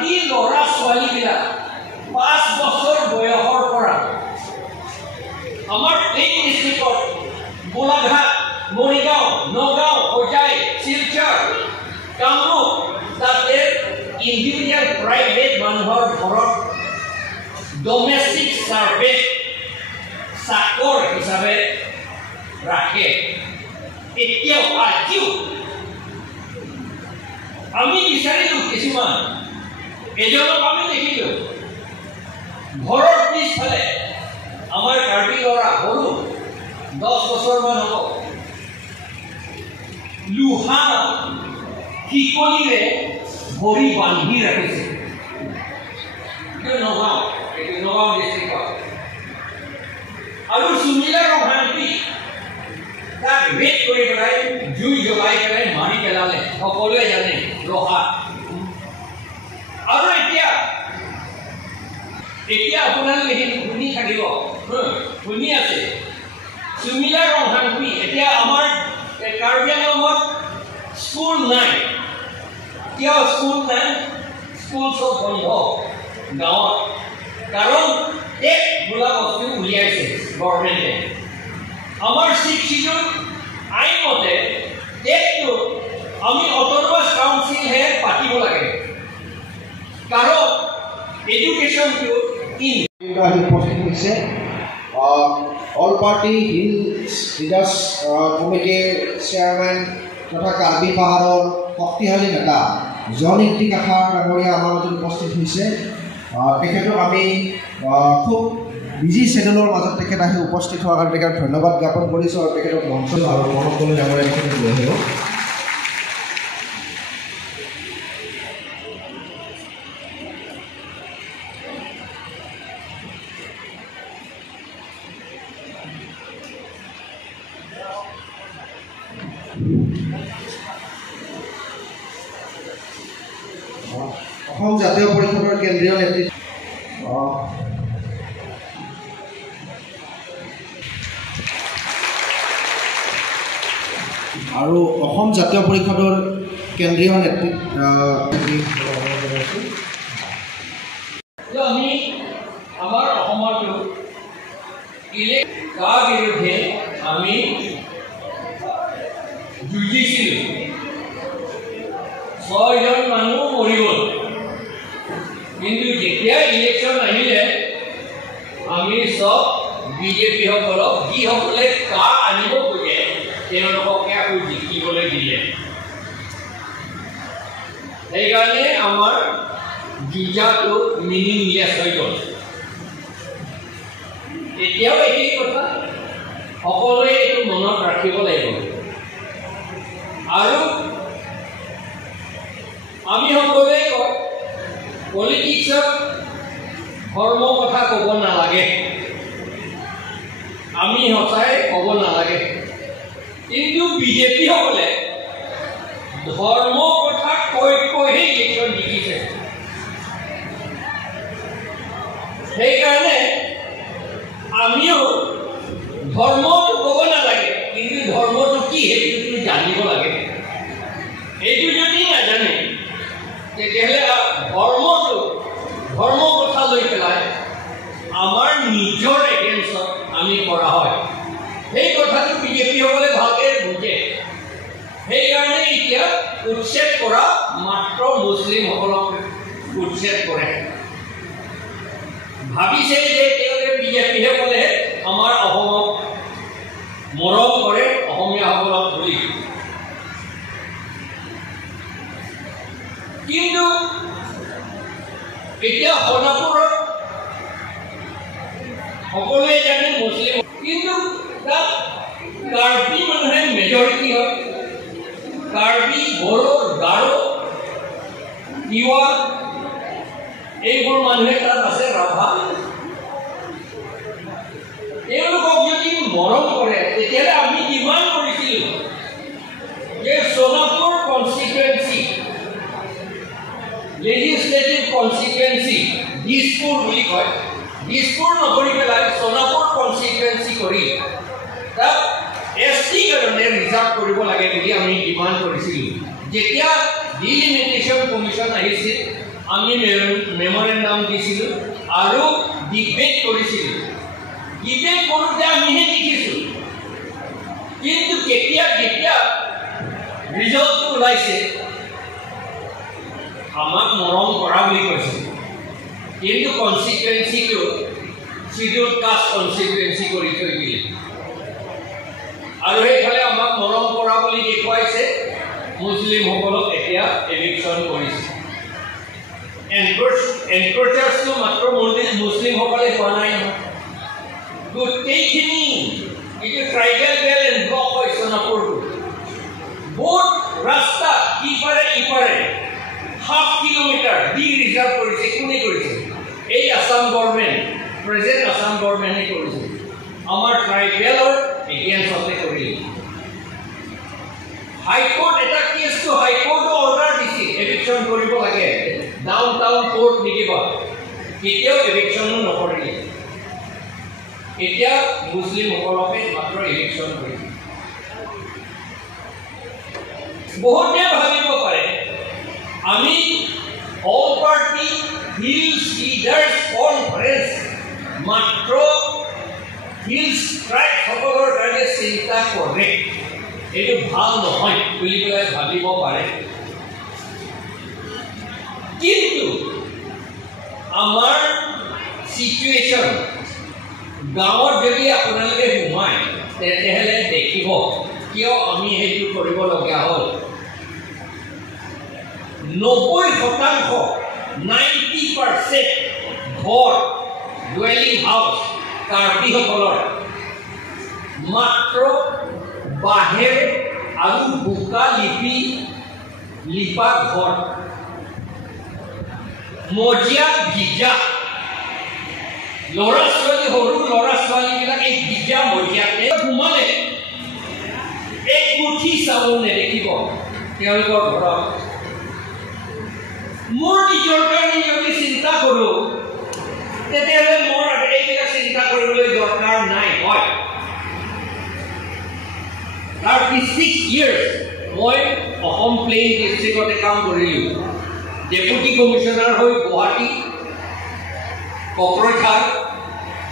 কাৰ্বি ল'ৰা ছোৱালীবিলাক 5 বছৰ বয়সৰ পৰা আমাৰ এই ডিষ্ট্ৰিক্টত গোলাঘাট, মৰিগাঁও, নগাঁও, হোজাই, শিলচৰ, কামৰূপ তাতে ইণ্ডিভিজুৱেল প্ৰাইভেট মানুহৰ ঘৰত ডমেষ্টিক ছাৰ্ভে চাকৰ হিচাপে ৰাখে। এতিয়াও আজিও আমি বিচাৰিলোঁ কিছুমান, এজনক আমি দেখিলোঁ ঘৰৰ পিছফালে আমাৰ কাৰ্বি ল'ৰা সৰু 10 বছৰমান হ'ব, লোহা শিকলিৰে ভৰি বান্ধি ৰাখিছে। নগাঁও ডিষ্ট্ৰিক্টত আৰু সুমিলা ৰভান্তি তাক ৰেপ কৰি পেলাই জুই জ্বলাই পেলাই মাৰি পেলালে, সকলোৱে জানে ৰহা। আৰু এতিয়া আপোনালোকে শুনি থাকিব, শুনি আছে সুমিলা ৰভান্তি। এতিয়া আমাৰ কাৰ্বি আংলঙত স্কুল নাই। কিয় স্কুল নাই? স্কুল চব বন্ধ গাঁৱত, কাৰণ এক বোলা বস্তু উলিয়াইছে গভৰ্ণমেণ্টে। আমাৰ 6 শিডিউল আইন মতে টেটটো আমি অট'নমাছ কাউন্সিলহে পাতিব লাগে, কাৰণ এডুকেশ্যনটো উপস্থিত হৈছে অল পাৰ্টি হিল লিডাৰ্ছ কমিটিৰ চেয়াৰমেন তথা কাৰ্বি পাহাৰৰ শক্তিশালী নেতা জয়নীতি কাঠাৰ ডাঙৰীয়া আমাৰ মাজত উপস্থিত হৈছে। তেখেতক আমি খুব বিজি চেডুলৰ মাজত তেখেত আহি উপস্থিত হোৱাৰ কাৰণে তেখেতক ধন্যবাদ জ্ঞাপন কৰিছোঁ আৰু তেখেতক মঞ্চ আৰু মনত গ'লে ডাঙৰীয়া তেখেতে লৈ আহিব। অসম জাতীয় পৰিষদৰ কেন্দ্ৰীয় নেতৃত্ব আৰু অসম জাতীয় পৰিষদৰ কেন্দ্ৰীয় নেতৃত্ব আমি আমাৰ অসমতো তাৰ বিৰুদ্ধে আমি যুঁজিছিলোঁ। 6জন মানুহ মৰি গ'ল, কিন্তু যেতিয়া ইলেকশ্যন আহিলে আমি চব বিজেপি সকলক, যিসকলে কাৰ আনিব খোজে তেওঁলোককে আকৌ জিকিবলৈ দিলে। সেইকাৰণে আমাৰ যুঁজাটো মিনিংলেছ হৈ গ'ল। এতিয়াও একেই কথা, সকলোৱে এইটো মনত ৰাখিব লাগিব। আৰু আমি সকলোৱে কয় পলিটিক্সত ধৰ্ম কথা ক'ব নালাগে, আমি সঁচাই ক'ব নালাগে, কিন্তু বিজেপিসকলে ধৰ্ম কথা কৈহে ইলেকশ্যন জিকিছে। সেইকাৰণে আমিও ধৰ্মটো ক'ব নালাগে, কিন্তু ধৰ্মটো কি সেইটো জানিব লাগে। এইটো যদি নাজানে তেতিয়াহ'লে ধৰ্ম কথা লৈ পেলাই আমাৰ নিজৰ এগেইনষ্টত আমি কৰা হয়। সেই কথাটো বিজেপিসকলে ভালকৈ বুজে। সেইকাৰণে এতিয়া উচ্ছেদ কৰা মাত্ৰ মুছলিমসকলক উচ্ছেদ কৰে। ভাবিছে যে তেওঁলোকে বিজেপিসকলে আমাৰ অসমক মৰম কৰে, অসমীয়াসকলক বুলি। কিন্তু এতিয়া সোণাপুৰত সকলোৱে জানে মুছলিম, কিন্তু তাত কাৰ্বি মানুহে মেজৰিটি হয়। কাৰ্বি, বড়ো, গাৰো, তিৱা এইবোৰ মানুহে তাত আছে, ৰাভা। তেওঁলোকক যদি মৰম কৰে তেতিয়াহ'লে আমি ডিমাণ্ড কৰিছিলোঁ যে Sonapur constituency, legislative constituency Dispur বুলি কয়, দিছপুৰ নকৰি পেলাই সোণাপুৰ কনষ্টিটুৱেঞ্চি কৰি তাক ST কাৰণে ৰিজাৰ্ভ কৰিব লাগে বুলি আমি ডিমাণ্ড কৰিছিলোঁ। যেতিয়া ডিলিমিটেশ্যন কমিশ্যন আহিছিল আমি মেমৰেণ্ডাম দিছিলোঁ আৰু ডিবেট কৰিছিলোঁ। ডিবেট কৰোঁতে আমিহে দেখিছোঁ, কিন্তু যেতিয়া ৰিজাল্টটো ওলাইছে আমাক মৰম কৰা বুলি কৈছে, কিন্তু কনচিকুৱেঞ্চিটো শিডিউল কাষ্ট কনচিকুৱেঞ্চি কৰি থৈ দিলে। আৰু সেইফালে আমাক মৰম কৰা বুলি দেখুৱাইছে, মুছলিমসকলক এতিয়া এভিকশ্যন কৰিছে। এনক্ৰচাৰ্ছটো মাত্ৰ মুছলিমসকলে হোৱা নাই নহয়, গোটেইখিনি এইটো ট্ৰাইবেল বেল এণ্ড ব্লক হয় সোণাপুৰটো। বহুত ৰাস্তা ইপাৰে ইপাৰে 1/2 কিলোমিটাৰ দি ৰিজাৰ্ভ কৰিছে। কোনে কৰিছে? এই আসাম গভৰ্ণমেণ্ট, প্ৰেজেণ্ট আসাম গভৰ্ণমেণ্টে কৰিছে। আমাৰ ট্ৰাইবেলৰ এগেইনষ্টতে কৰিলে। হাইকোৰ্ট এটা কেছটো হাইকোৰ্টে অৰ্ডাৰ দিছে এভিকশ্যন কৰিব লাগে, ডাউন টাউন কোৰ্ট নিদিব, কেতিয়াও এভিকশ্যনো নকৰিলে। এতিয়া মুছলিমসকলকে মাত্ৰ এভিকশ্যন কৰিছে। বহুতে ভাবিব পাৰে আমি all party hills leaders conference মাত্ৰ হিলছ ট্ৰাইবসকলৰ কাৰণে চিন্তা কৰে, এইটো ভাল নহয় বুলি পেলাই ভাবিব পাৰে। কিন্তু আমাৰ চিটুৱেশ্যন গাঁৱত যদি আপোনালোকে সোমায় তেতিয়াহ'লে দেখিব কিয় আমি সেইটো কৰিবলগীয়া হ'ল। 90% 90% ঘৰ ডুৱেলিং হাউচ কাৰ্বিসকলৰ মাত্ৰ বাঁহেৰে আৰু বোকা লিপা ঘৰ, মজিয়া ভিজা ল'ৰা ছোৱালী, সৰু ল'ৰা ছোৱালীবিলাক এই ভিজা মজিয়াতে সোমালে এক মুঠি চাউল নেদেখিব তেওঁলোকৰ ঘৰত। মোৰ নিজৰ কাৰণে যদি চিন্তা কৰোঁ তেতিয়াহ'লে মোৰ এইবিলাক চিন্তা কৰিবলৈ দৰকাৰ নাই। হয়, 36 years মই অসম প্লেইন ডিষ্ট্ৰিক্টতে কাম কৰিলোঁ। ডেপুটি কমিশ্যনাৰ হৈ গুৱাহাটী, কক্ৰঝাৰ,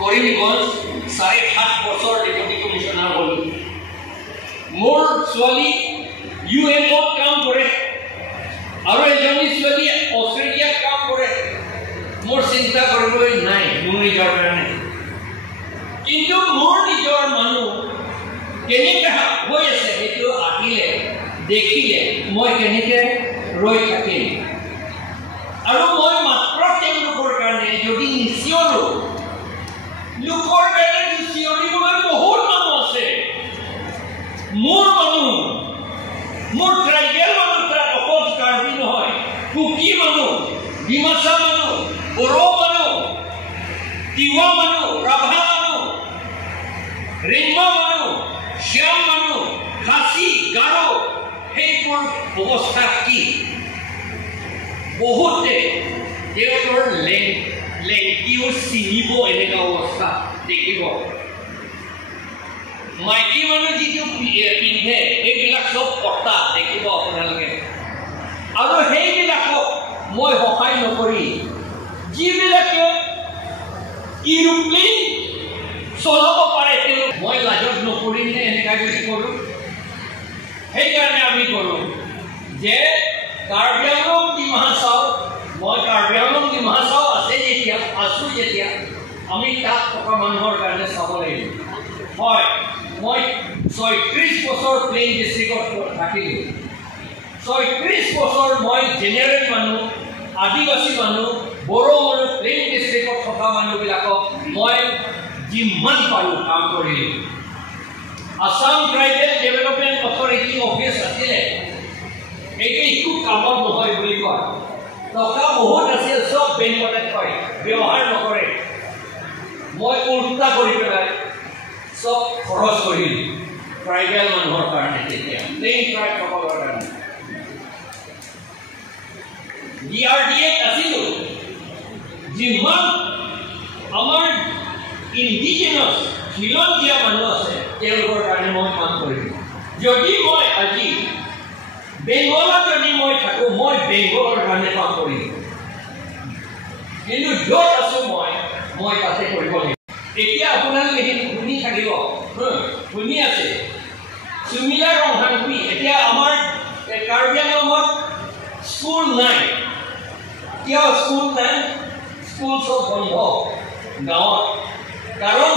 কৰিমগঞ্জ 7.5 বছৰ ডেপুটি কমিশ্যনাৰ হ'লোঁ। মোৰ ছোৱালী UN-ত কাম কৰে আৰু এজনী ছোৱালী অষ্ট্ৰেলিয়াত কাম কৰে। মোৰ চিন্তা কৰিবলৈ নাই মোৰ নিজৰ কাৰণে, কিন্তু মোৰ নিজৰ মানুহ কেনেকৈ হৈ আছে সেইটো আহিলে দেখিলে মই কেনেকৈ ৰৈ থাকিম। আৰু মই মাত্ৰ তেওঁলোকৰ কাৰণে যদি নিচিঞৰো, লোকৰ কাৰণে চিঞৰিবলৈ বহুত মানুহ আছে। মোৰ মানুহ, মোৰ ট্ৰাইবেল মানুহ, তাত অকল কাৰ্বি নহয়, কুকি মানুহ, ডিমাচা মানুহ, বড়ো মানুহ, তিৱা মানুহ, ৰাভা মানুহ, ৰিংমা মানুহ, শ্যাম মানুহ, খাচী, গাৰো, সেইবোৰ অৱস্থা কি? বহুতে তেওঁলোকৰ লেংটিও চিনিব, এনেকুৱা অৱস্থা দেখিব। মাইকী মানুহ যিটো পিন্ধে সেইবিলাক চব কটা দেখিব আপোনালোকে। আৰু সেইবিলাকক মই সহায় নকৰি যিবিলাকে এৰোপ্লেন চলাব পাৰে তেওঁ মই লাজত নকৰিমনে এনেকুৱা যদি কৰোঁ। সেইকাৰণে আমি কৰোঁ যে কাৰ্বি আংলং ডিমা হাছাও, মই কাৰ্বি আংলং ডিমা হাছাও আছোঁ যেতিয়া আমি তাত থকা মানুহৰ কাৰণে চাব লাগিব। হয়, মই 36 বছৰ প্লেইন ডিষ্ট্ৰিক্টত থাকিলোঁ। 36 বছৰ মই জেনেৰেল মানুহ, আদিবাসী মানুহ, বড়ো মানুহ, প্লেইন ডিষ্ট্ৰিক্টত থকা মানুহবিলাকক মই যিমান পাৰোঁ কাম কৰিলোঁ। Assam tribal development authority office আছিলে, এইটো একো কামত নহয় বুলি কয়। টকা বহুত আছিল, চব বেংকতে থয়, ব্যৱহাৰ নকৰে। মই উল্টা কৰি পেলাই চব খৰচ কৰিলোঁ ট্ৰাইবেল মানুহৰ কাৰণে। তেতিয়া প্লেইন ট্ৰাইবসকলৰ কাৰণে DRDA আছিলোঁ। যিমান আমাৰ ইণ্ডিজিনাছ খিলঞ্জীয়া মানুহ আছে তেওঁলোকৰ কাৰণে মই কাম কৰিলোঁ। যদি মই আজি বেংগলত যদি মই থাকোঁ, মই বেংগলৰ কাৰণে কাম কৰিলোঁ। কিন্তু য'ত আছোঁ মই তাতে কৰিব লাগিব। এতিয়া আপোনালোকে শুনি থাকিব, শুনি আছে চুমিলা ৰংহাংপি। এতিয়া আমাৰ কাৰ্বি আংলঙত স্কুল নাই। কিয় স্কুল নাই? স্কুল চব বন্ধ গাঁৱত, কাৰণ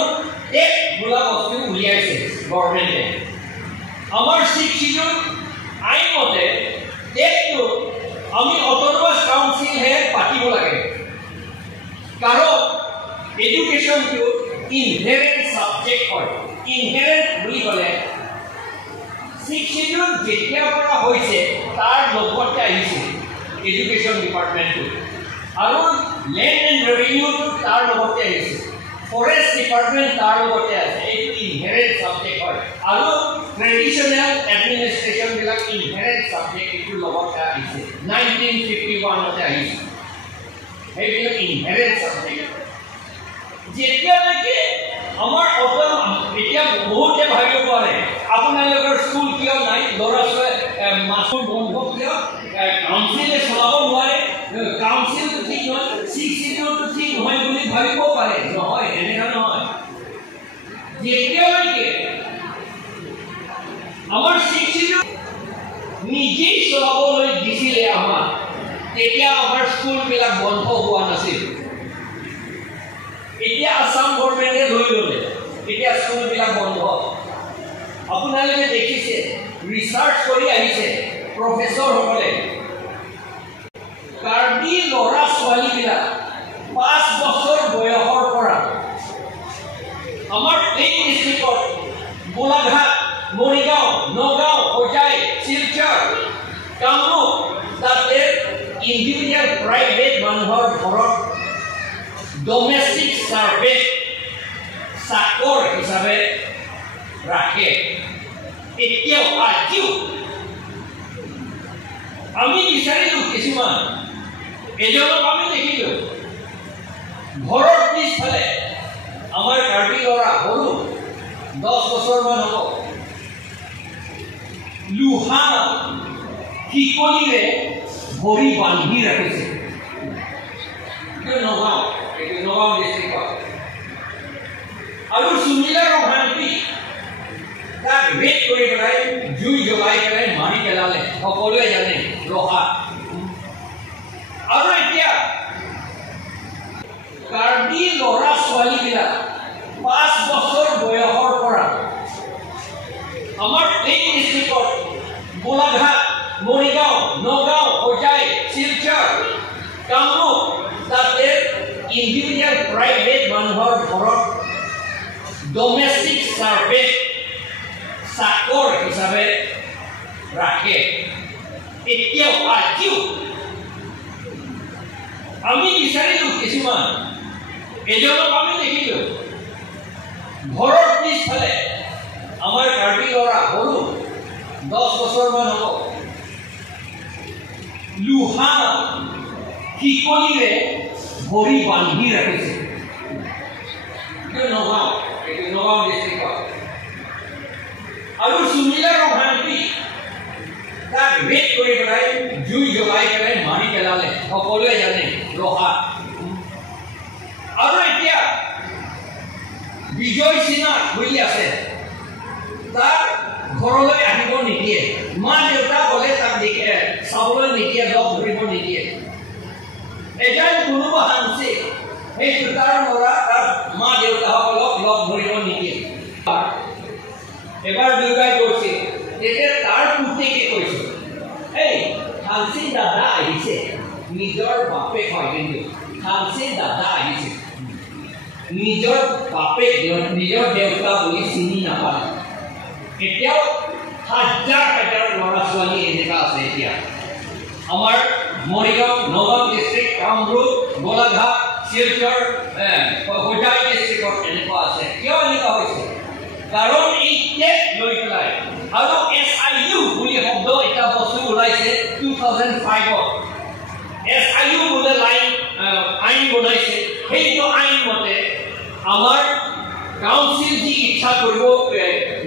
এক বোলা বস্তু উলিয়াইছে গভৰ্ণমেণ্টে। আমাৰ 6 শিডিউল আইনমতে টেটটো আমি অট'নমাছ কাউন্সিলহে পাতিব লাগে, কাৰণ এডুকেশ্যনটো ইনহেৰেণ্ট ছাবজেক্ট হয়। ইনহেৰেণ্ট বুলি ক'লে 6 শিডিউল যেতিয়াৰ পৰা হৈছে তাৰ লগতে আহিছে এডুকেশ্যন ডিপাৰ্টমেণ্টটো, আৰু লেণ্ড এণ্ড ৰেভিনিউটো তাৰ লগতে আহিছে, ফৰেষ্ট ডিপাৰ্টমেণ্ট তাৰ লগতে আছে। এইটো ইনহেৰেণ্ট ছাবজেক্ট হয়, আৰু ট্ৰেডিশ্যনেল এডমিনিষ্ট্ৰেশ্যনবিলাক ইনহেৰেণ্ট ছাবজেক্ট এইটোৰ লগতে আহিছে। 1951তে আহিছে, সেইবিলাক ইনহেৰেণ্ট ছাবজেক্ট। যেতিয়ালৈকে আমাৰ এতিয়া বহুতে ভাবিব পাৰে আপোনালোকৰ স্কুল কিয় নাই, ল'ৰা ছোৱালী মাছৰ বন্ধ কিয়, কাউন্সিলে চলাব নোৱাৰে, কাউন্সিলটো ঠিক নহয়, 6 শিডিউলটো ঠিক নহয় বুলি ভাবিব পাৰে। নহয়, এনেকুৱা নহয়। যেতিয়ালৈকে আমাৰ 6 শিডিউল নিজেই চলাবলৈ দিছিলে আমাক, তেতিয়া আমাৰ স্কুলবিলাক বন্ধ হোৱা নাছিল। এতিয়া আসাম গভৰ্ণমেণ্টে লৈ ল'লে, এতিয়া স্কুলবিলাক বন্ধ। আপোনালোকে দেখিছে, ৰিচাৰ্চ কৰি আহিছে প্ৰফেচৰসকলে, কাৰ্বি ল'ৰা ছোৱালীবিলাক 5 বছৰ বয়সৰ পৰা আমাৰ এই ডিষ্ট্ৰিক্টত গোলাঘাট, মৰিগাঁও, নগাঁও, হোজাই, শিলচৰ, কামৰূপ, তাতে ইণ্ডিভিজুৱেল প্ৰাইভেট মানুহৰ ঘৰত ডমেষ্টিক ছাৰ্ভেণ্ট চাকৰ হিচাপে ৰাখে। এতিয়াও আজিও আমি বিচাৰিলোঁ কিছুমান, এজনক আমি দেখিলোঁ ঘৰৰ পিছফালে আমাৰ কাৰ্বি ল'ৰা সৰু 10 বছৰমান হ'ব, লোহা শিকলিৰে ভৰি বান্ধি ৰাখিছে। নগাঁও ডিষ্ট্ৰিক্টত। আৰু চুমিলা ৰংহাংপি তাক ৰেপ কৰি পেলাই জুই জ্বলাই পেলাই মাৰি পেলালে, সকলোৱে জানে, ৰহা। আৰু এতিয়া কাৰ্বি ল'ৰা ছোৱালীবিলাক 5 বছৰ বয়সৰ পৰা আমাৰ এই ডিষ্ট্ৰিক্টত গোলাঘাট, মৰিগাঁও, নগাঁও, হোজাই, শিলচৰ, কামৰূপ, তাতে ইণ্ডিভিজুৱেল প্ৰাইভেট মানুহৰ ঘৰত ডমেষ্টিক ছাৰ্ভেণ্ট চাকৰ হিচাপে ৰাখে। এতিয়াও আজিও আমি বিচাৰিলোঁ কিছুমান, এজনক আমি দেখিলোঁ ঘৰৰ পিছফালে আমাৰ কাৰ্বি ল'ৰা সৰু 10 বছৰমান হ'ব, লোহা শিকলিৰে ভৰি বান্ধি ৰাখিছে। নগাঁও ডিষ্ট্ৰিক্টত। আৰু চুমিলা ৰংহাংপি তাক ৰেপ কৰি পেলাই জুই জ্বলাই পেলাই মাৰি পেলালে, সকলোৱে জানে, ৰহা। আৰু এতিয়া বিজয় সিনহা বুলি আছে, তাক ঘৰলৈ আহিব নিদিয়ে, মা দেউতা গ'লে তাক চাবলৈ নিদিয়ে, লগ ধৰিব নিদিয়ে। এজন কোনোবা হানছে সেই দুটাৰ ল'ৰা তাৰ মা দেউতাসকলক লগ ধৰিব নিদিয়ে। এবাৰ দুয়োটাই গৈছে, তেতিয়া তাৰ পুতেকে কৈছে, এই হানছে দাদা আহিছে, নিজৰ বাপেক হয়, কিন্তু হানছে দাদা আহিছে, নিজৰ বাপেক নিজৰ দেউতা বুলি চিনি নাপালে। এতিয়াও হাজাৰ হাজাৰ ল'ৰা ছোৱালী এনেকুৱা আছে। এতিয়া আমাৰ মৰিগাঁও, নগাঁও ডিষ্ট্ৰিক্ট, কামৰূপ, গোলাঘাট, শিলচৰ, হোজাই ডিষ্ট্ৰিক্টত এনেকুৱা আছে। কিয় এনেকুৱা হৈছে? কাৰণ এই টেট লৈ পেলাই, আৰু SIU বুলি শব্দ এটা বস্তু ওলাইছে 2005ত। SIU বোলে আইন বনাইছে, সেইটো আইন মতে আমাৰ কাউন্সিল যি ইচ্ছা কৰিব,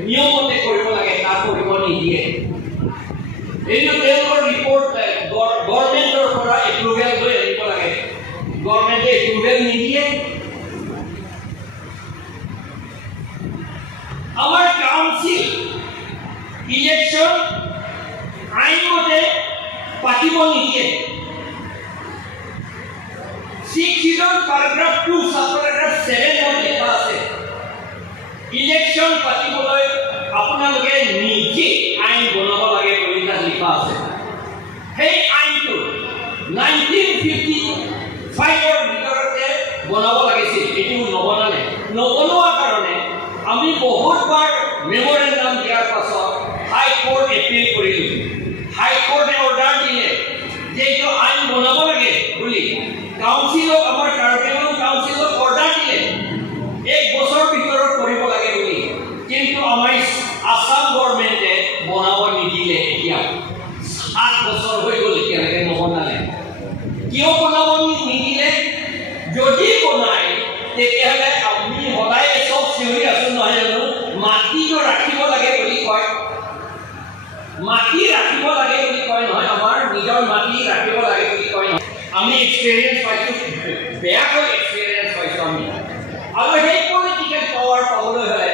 নিয়মতে কৰিব লাগে, তাক কৰিব নিদিয়ে। এইটো তেওঁলোকৰ ৰিপৰ্ট গভৰ্ণমেণ্টৰ পৰা এপ্ৰুভেল লৈ আনিব লাগে, গভৰ্ণমেণ্টে এপ্ৰুভেল নিদিয়ে আমাৰ কাউন্সিল ইলেকশ্যন আইনমতে পাতিব নিদিয়ে 6 paragraph 2 subparagraph 7 মতে লেখা আছে ইলেকশ্যন পাতিবলৈ আপোনালোকে নিজে আইন বনাব লাগে বুলি তাত লিখা আছে সেই আইনটো 1955 ভিতৰতে বনাব লাগিছিল এটো নবনালে নবনোৱাৰ কাৰণে আমি বহুতবাৰ মেমোৰেন্ডাম দিয়াৰ পাছত হাই কোৰ্ট এপিল কৰিলো হাই কোৰ্টে অৰ্ডাৰ দিলে যে এইটো আইন বনাব লাগে বুলি কাউন্সিলক আমাৰ কাৰ্বিআংলং কাউন্সিলক অৰ্ডাৰ দিলে 1 বছৰ ভিতৰত কৰিব লাগে বুলি কিন্তু আমাৰ আসাম গভৰ্ণমেণ্টে বনাব নিদিলে এতিয়া 7 বছৰ হৈ গ'ল এতিয়ালৈকে নবনালে কিয় বনাব নিদিলে যদি বনায় তেতিয়াহ'লে আমি সদায় চব চিঞৰি আছো নহয় জানো মাটিটো ৰাখিব লাগে বুলি কয় মাটি ৰাখিব লাগে বুলি কয় নহয় আমাৰ নিজৰ মাটি ৰাখিব লাগে বুলি কয় নহয় আমি এক্সপেৰিয়েন্স পাইছো বেয়াকৈ এক্সপেৰিয়েন্স পাইছো আমি আৰু সেই পলিটিকেল পাৱাৰ পাবলৈ হ'লে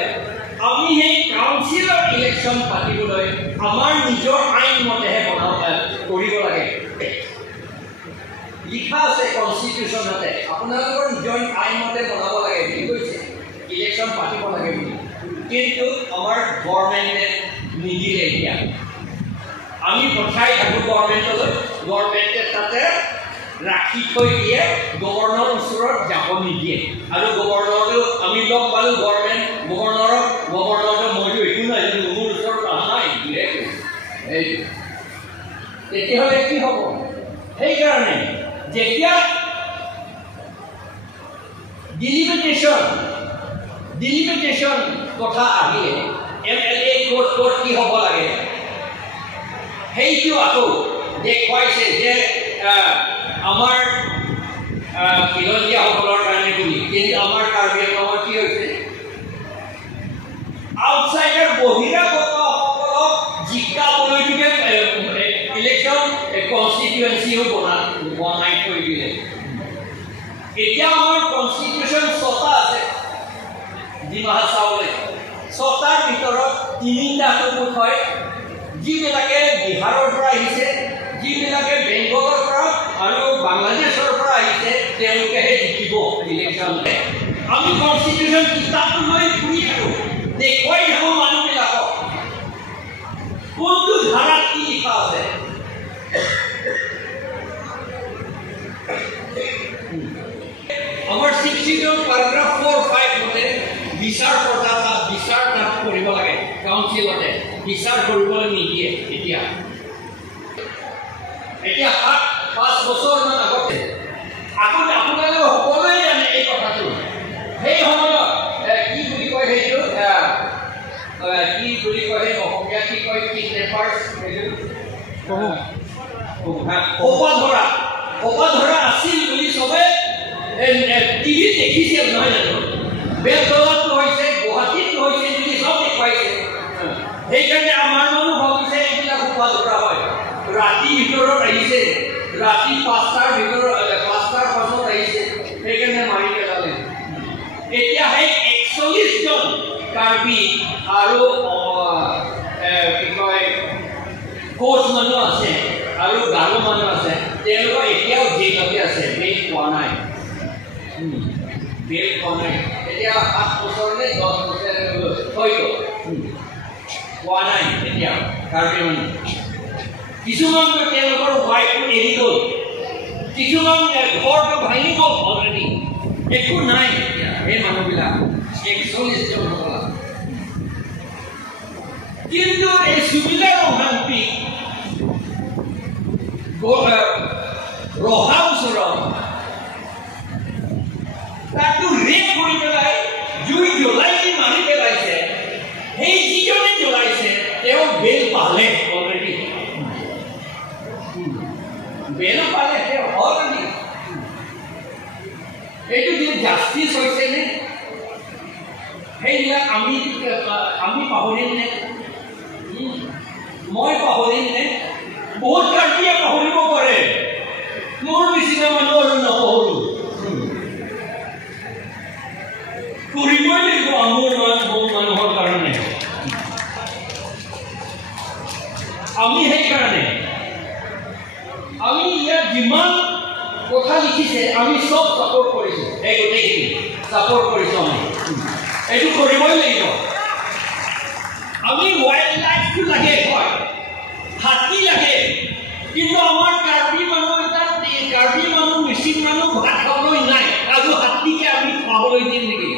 আমি সেই কাউন্সিলৰ ইলেকশ্যন পাতিবলৈ আমাৰ নিজৰ আইন মতেহে কৰিব লাগে লিখা আছে কনষ্টিটিউচনতে আপোনালোকৰ নিজৰ আইন মতে বনাব লাগে বুলি কৈছে ইলেকশ্যন পাতিব লাগে বুলি কিন্তু আমাৰ গভৰ্ণমেণ্টে নিদিলে এতিয়া আমি পঠাই থাকো গভৰ্ণমেণ্টে তাতে ৰাখি থৈ দিয়ে গভৰ্ণৰৰ ওচৰত যাব নিদিয়ে আৰু গভৰ্ণৰটো আমি লগ পালো গভৰ্ণৰটো মইতো একো নাই মোৰ ওচৰত অহা নাই তেতিয়াহ'লে কি হ'ব সেইকাৰণে যেতিয়া ডিলিমিটেশ্যন কথা আহিলে MLA কোৰ্ট কি হ'ব লাগে সেইটো আকৌ দেখুৱাইছে যে আমাৰ খিলঞ্জীয়াসকলৰ কাৰণে বুলি কিন্তু আমাৰ কাৰ্বি আংলঙৰ কি হৈছে আউটসাইডাৰ বহিৰাগতসকলক জিকাবলৈকে ইলেকশ্যন কনষ্টিটুৱেঞ্চিও বনাই থৈ দিলে এতিয়া আমাৰ কনষ্টিটিউশ্যন 6টা আছে ডিমা হাছাওলৈ 6টাৰ ভিতৰত 3টা গোট হয় যিবিলাকে বিহাৰৰ পৰা আহিছে যিবিলাকে বেংগলৰ পৰা আৰু বাংলাদেশৰ পৰা আহিছে তেওঁলোকেহে জিকিব ইলেকশ্যনতে আমি কনষ্টিটিউশ্যন কিতাপটো লৈ ঘূৰি থাকোঁ দেখুৱাই থাকোঁ মানুহবিলাকক কোনটো ধাৰাত কি লিখা আছে আমাৰ 60 paragraph 4-5 মতে বিচাৰ তাত কৰিব লাগে কাউন্সিলতে বিচাৰ কৰিবলৈ নিদিয়ে এতিয়া 5 বছৰমান আগতে আপোনালোকে সকলোৱে জানে এই কথাটো সেই সময়ত কি বুলি কয় সেইটো কি বুলি কয় অসমীয়া কি কয় কিডনেপাৰ্ছ ধৰা আছিল বুলি চবে টিভিত দেখিছে নহয় জানো বেলতলাত হৈছে গুৱাহাটীত হৈছে বুলি চব দেখুৱাইছে সেইকাৰণে আমাৰ মানুহ ভাবিছে এইবিলাক ধৰা হয় ৰাতিৰ ভিতৰত আহিছে ৰাতি 5টাৰ পাছত আহিছে সেইকাৰণে মাৰি পেলালে এতিয়া সেই 41 জন কাৰ্বি আৰু কি কয় কোচ মানুহ আছে আৰু গাৰো মানুহ আছে তেওঁলোকৰ এতিয়াও জেলতে আছে বেল পোৱা নাই এতিয়া 7 বছৰ নে 10 বছৰ হৈ গ'ল পোৱা নাই এতিয়া কাৰ্বি মানুহ কিছুমান তেওঁলোকৰ ৱাইফটো এৰি গ'ল কিছুমান ঘৰটো ভাঙি গ'ল অলৰেডি একো নাই এতিয়া সেই মানুহবিলাক 41 জন হ'ল কিন্তু এই সুবিধা অশান্তি ৰহা ওচৰত তাকো ৰেপ কৰি পেলাই জুই জ্বলাই দি মাৰি পেলাইছে সেই যিজনে জ্বলাইছে তেওঁ বেল পালে অলৰেডি বেল পালে তেওঁ অলৰেডি এইটো যে জাষ্টিছ হৈছে নে সেইবিলাক আমি পাহৰিম নে মই পাহৰিম নে বহুত কাৰ্বিয়ে পাহৰিব পাৰে মোৰ নিচিনা মানুহ আৰু নপাহৰো কথা লিখিছে আমি সব সাপোৰ্ট কৰিছো এই গোটেইখিনি সাপোৰ্ট কৰিছো আমি এইটো কৰিবই লাগিব আমি ওয়াইল্ড লাইফটো লাগে হয় হাতী লাগে কিন্তু আমাৰ কাৰ্বি মানুহ এটা কাৰ্বি মানুহ মিচিং মানুহ ভাত খাবলৈ নাই আৰু হাতীকে আমি খাবলৈ দিম নেকি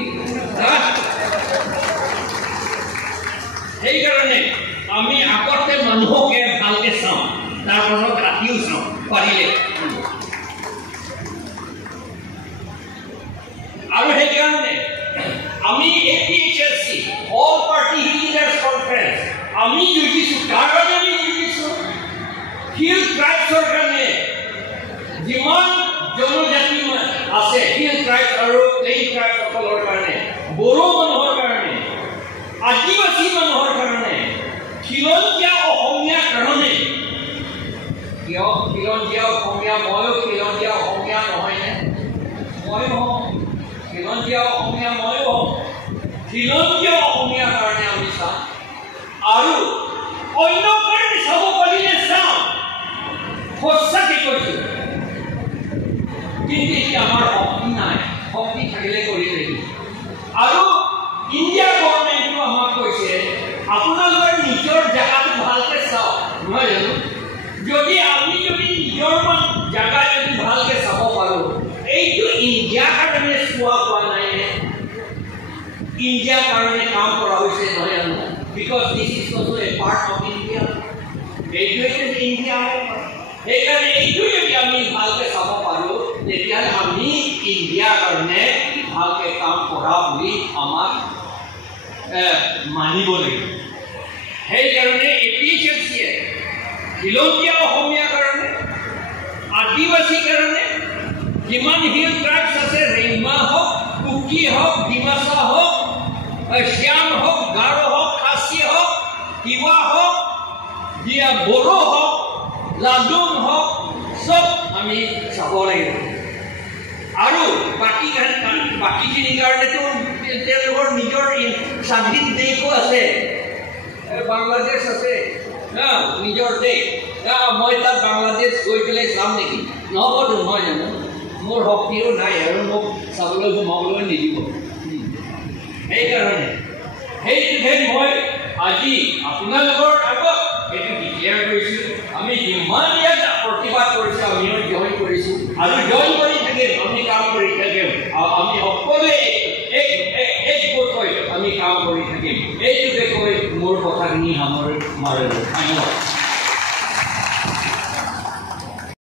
সেইকাৰণে আমি আগতে মানুহকে ভালকে চাওঁ তাৰপাছত হাতীও চাওঁ পাৰিলে আৰু সেইকাৰণে আমি APHRC all party leaders conference আমি যুঁজিছো কাৰণে আমি যুঁজিছো হিল ট্ৰাইবছৰ কাৰণে যিমান জনজাতি আছে হিল ট্ৰাইব আৰু প্লেইন ট্ৰাইবসকলৰ কাৰণে বড়ো মানুহৰ কাৰণে আদিবাসী মানুহৰ কাৰণে খিলঞ্জীয়া অসমীয়াৰ কাৰণে কিয় খিলঞ্জীয়া অসমীয়া ময়ো খিলঞ্জীয়া অসমীয়া নহয়নে ময়ো হওঁ খিলঞ্জীয়া অসমীয়া ময়ো হওঁ খিলঞ্জীয়া অসমীয়াৰ কাৰণে আমি চাওঁ আৰু অন্য কাৰণে চাব পাৰিলে চাওঁ সঁচাকৈ কৈছোঁ কিন্তু এতিয়া আমাৰ শক্তি নাই শক্তি থাকিলে কৰি লাগিব আৰু ইণ্ডিয়া গভৰ্ণমেণ্টটো আমাক কৈছে আপোনালোকৰ নিজৰ জেগাটো ভালকৈ চাওক নহয় জানো যদি আমি যদি নিজৰ জেগা যদি ভালকৈ চাব পাৰোঁ এইটো ইণ্ডিয়াৰ কাৰণে চোৱা হোৱা নাই ইণ্ডিয়াৰ কাৰণে কাম কৰা হৈছে নহয় জানো because this is also' A part of India এইটোৱে ইণ্ডিয়া সেইকাৰণে এইটো যদি আমি ভালকৈ চাব পাৰোঁ তেতিয়াহ'লে আমি ইণ্ডিয়াৰ কাৰণে ভালকৈ কাম কৰা বুলি আমাক মানিব লাগিব সেইকাৰণে APHRCয়ে খিলঞ্জীয়া অসমীয়াৰ কাৰণে আদিবাসীৰ কাৰণে যিমান হিল ট্ৰাইবছ আছে ৰেংমা হওক কুকি হওক ডিমাচা হওক শ্যাম হওক গাৰো হওক খাচী হওক তিৱা হওক বড়ো হওক লাডুং হওক চব আমি চাব লাগিব আৰু বাকীখিনিৰ কাৰণেতো তেওঁলোকৰ নিজৰ স্বাধীন দেশো আছে বাংলাদেশ আছে নিজৰ দেশ মই তাত বাংলাদেশ গৈ পেলাই চাম নেকি নহ'বতো নহয় জানো মোৰ শক্তিও নাই আৰু মোক চাবলৈ সোমাবলৈ নিদিব সেইকাৰণে সেইটোহে মই আজি আপোনালোকৰ আগত এইটো ডিক্লেয়াৰ কৰিছোঁ আমি যিমান ইয়াত প্ৰতিবাদ কৰিছোঁ আমিও জইন কৰিছোঁ আৰু জইন কৰি থাকিম আমি কাম কৰি থাকিম আমি সকলোৱে একগোট হৈ আমি কাম কৰি থাকিম এইটোকে কৈ মোৰ কথাখিনি সামৰি মাৰিলোঁ ধন্যবাদ